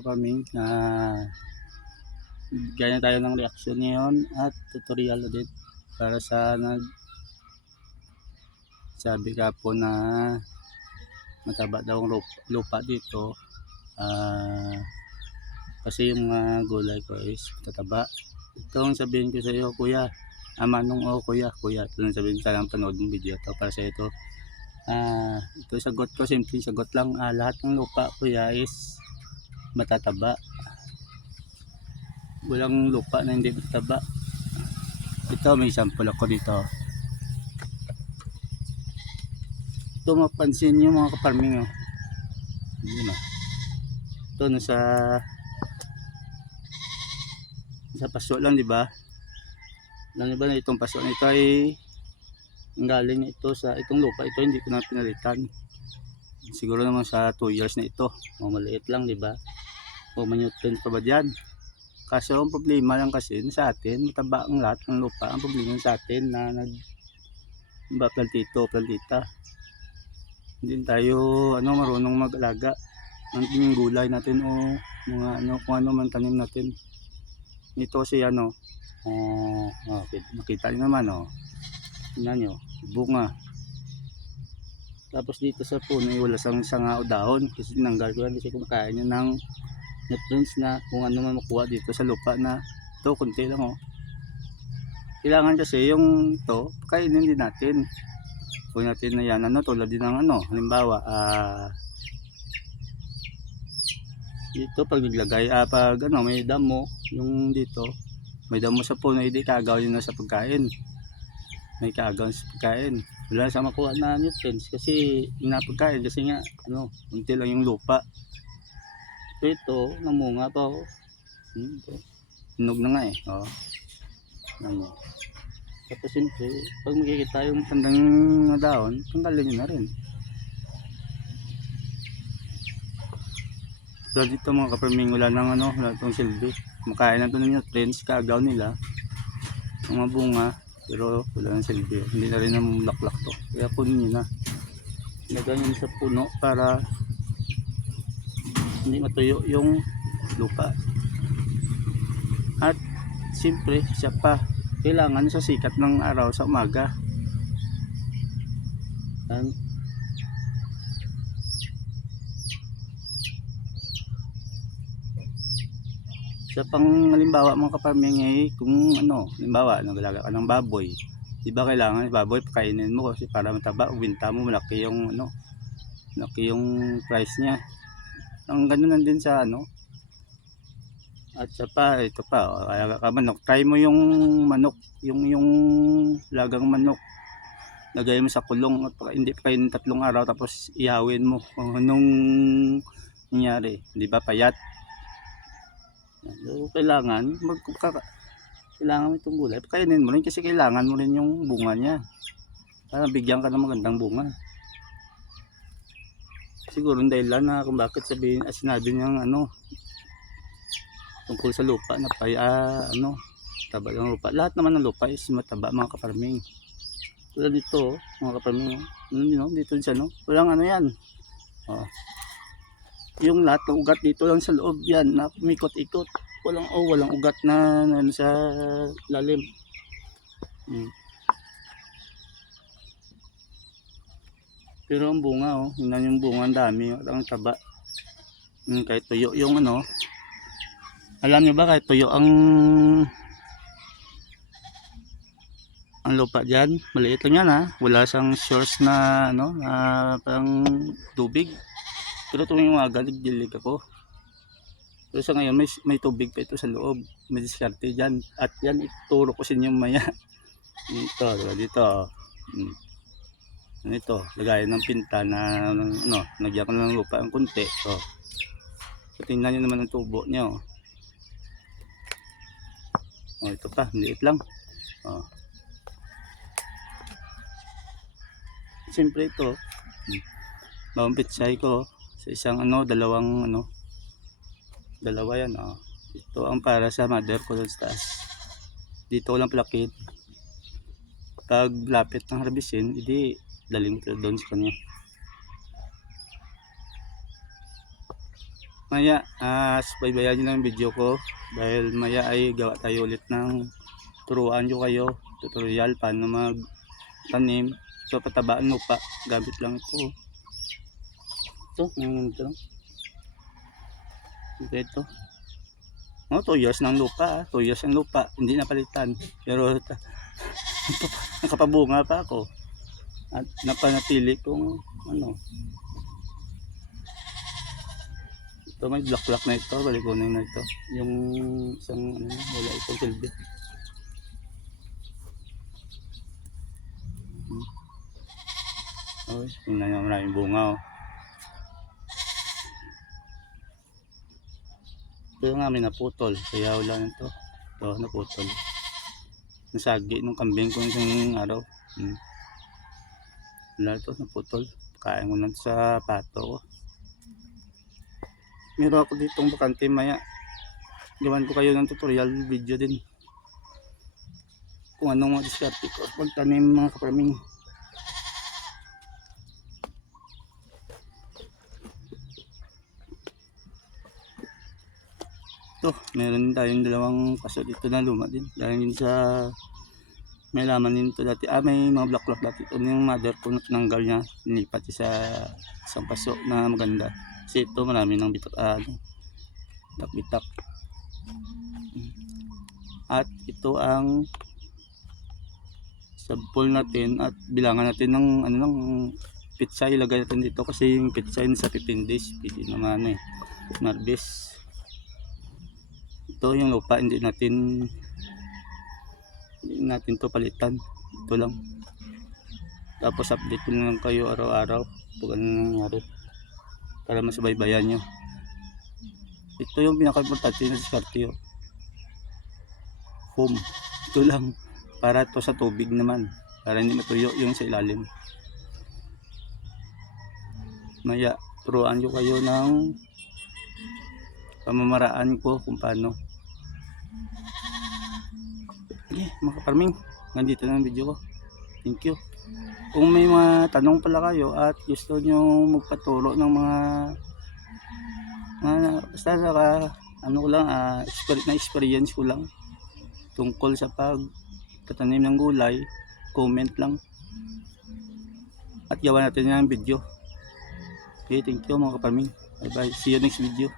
kaparming, ganyan tayo ng reaksyon ngayon at tutorial ulit para sa sabi ka po na mataba daw ang lupa dito. Kasi yung mga gulay ko is matataba. Ito ang sabihin ko sa iyo, kuya. Manong, kuya. Ito ang sabihin ko sa lang, panood ng video to para sa ito. Ito sagot ko, simple sagot lang. Lahat ng lupa, kuya, is matataba. Walang lupa na hindi matataba. Ito, may sample ako dito. Ito, mapansin nyo mga kaparming. Ito, nasa paso lang, di ba? Alam niyo ba na itong paso na ito ay galing ito sa itong lupa ito, hindi ko na pinalitan. Siguro naman sa 2 years na ito. Maliit lang, di ba? O manyutrient pa ba diyan? Kaso ang problema lang kasi sa atin, mataba ang lahat ng lupa. Ang problema sa atin na plantita. Hindi tayo marunong mag-alaga ng gulay natin o mga kung ano man tanim natin. Ito kasi makita niyo naman, tingnan nyo, bunga. Tapos dito sa puno wala sang sanga o dahon kasi tinanggal ko yan kasi kumakain yun ng nutrients na kung ano man makuha dito sa lupa na ito, kunti lang. Kailangan kasi yung ito kainin din natin. Kung natin na yan tulad din ng halimbawa dito pag naglagay pag may damo yung dito, may damo sa puno, hindi kaagaw yun na sa pagkain. May kaagaw sa pagkain, wala sa makuha na nutrients kasi pagkain kasi nga unti lang yung lupa. Ito namunga pa hinog na nga tapos siyempre pag makikita yung tandang dahon, tanggalin nyo na rin. So dito mga kaparming, wala nang wala itong silbi. Makain na ito ng nutrients, kaagaw nila mga bunga, pero wala nang silbi. Hindi na rin namulaklak to, kaya punin nyo na, ilagay nyo sa puno para hindi matuyo yung lupa. At siyempre siya pa kailangan sa sikat ng araw sa umaga. Sa halimbawa mga kaparming kung halimbawa nagalaga ka ng baboy, di ba kailangan baboy pakainin mo kasi para mataba, ubinta mo malaki yung malaki yung price niya. Ang ganoon din sa at sa pa ito pa, alaga ka manok, try mo yung manok, yung lagang manok, lagay mo sa kulong at hindi pakainin 3 araw tapos ihawin mo kung anong nangyari, di ba payat. So, kailangan mo itong gulay, pakainin mo rin kasi kailangan mo rin yung bunga niya para bigyan ka ng magandang bunga. Siguro dahil lang na kung bakit sinabi niyang tungkol sa lupa na taba ng lupa. Lahat naman ng lupa is mataba mga kaparming. Tulad dito mga kaparming, dito siya walang yan. Yung lahat ng ugat dito lang sa loob yan na kumikot-ikot, walang ugat na sa lalim. Pero ang bunga yun yung bunga, ang dami, ang taba. Kahit tuyo yung alam nyo ba, kahit tuyo ang lupa dyan, maliit lang yan wala sang source na parang tubig. Pero tuwing umaga nagdilig ako. Pero sa ngayon may tubig pa ito sa loob, may diskarte dyan. At yan ituro ko sa inyo maya. Dito ito, lagayan ng pinta na nagyan ko ng lupa ang kunti. So tingnan nyo naman ang tubo nyo. Ito pa, liit lang. Siyempre ito maumpitsay ko sa isang dalawa yan. Ito ang para sa mother ko doon sa taas. Dito ko lang plakit. Pag lapit ng harbisin, hindi daling ko doon sa kanya. Maya, subaybayan nyo lang yung video ko dahil maya ay gawa tayo ulit ng turuan nyo kayo tutorial paano magtanim. So patabaan mo pa gamit lang ito ngayon ito lang ito. Oh, 2 years ng lupa, 2 years ng lupa, hindi napalitan. Pero nakapabunga pa ako at napanatili kong ano. Ito may black na ito, balikonin na ito. Yung isang ano, wala itong silbi. Oh, tingnan nyo, maraming bunga oh. Ito nga may naputol, kaya wala nito. Ito naputol. Nasagi ng kambing ko isang araw. Wala ito, naputol. Kain ko lang sa pato ko. Meron ako ditong bakante, maya gawan ko kayo ng tutorial video din kung anong mga diskarte ko pagtanim mga kaparming. Ito, meron tayong dalawang paso dito na luma din dahil din sa may laman din ito dati. May mga black dati. Ito yung mother ko na tinanggal niya, nilipat sa isang paso na maganda kasi ito marami ng bitak bitak. At ito ang sample natin at bilangan natin ng ano ng pizza ilagay natin dito kasi yung pizza yun sa 15 days pwede naman marbis. Ito yung lupa, hindi natin to palitan, ito lang. Tapos update ko lang kayo araw-araw pag ano nangyari para masubaybayan nyo. Ito yung pinaka-importante na diskarte yun. Foam, ito lang para to sa tubig naman, para hindi matuyo yung sa ilalim. Maya turuan nyo kayo ng pamamaraan ko kung paano. Mga kaparming, nandito na ang video ko. Thank you. Kung may mga tanong pala kayo at gusto nyo magpaturo ng mga basta ano ko lang, experience ko lang tungkol sa pagtatanim ng gulay, comment lang at gawa natin ng video. Okay, thank you mga kaparming. Bye bye, see you next video.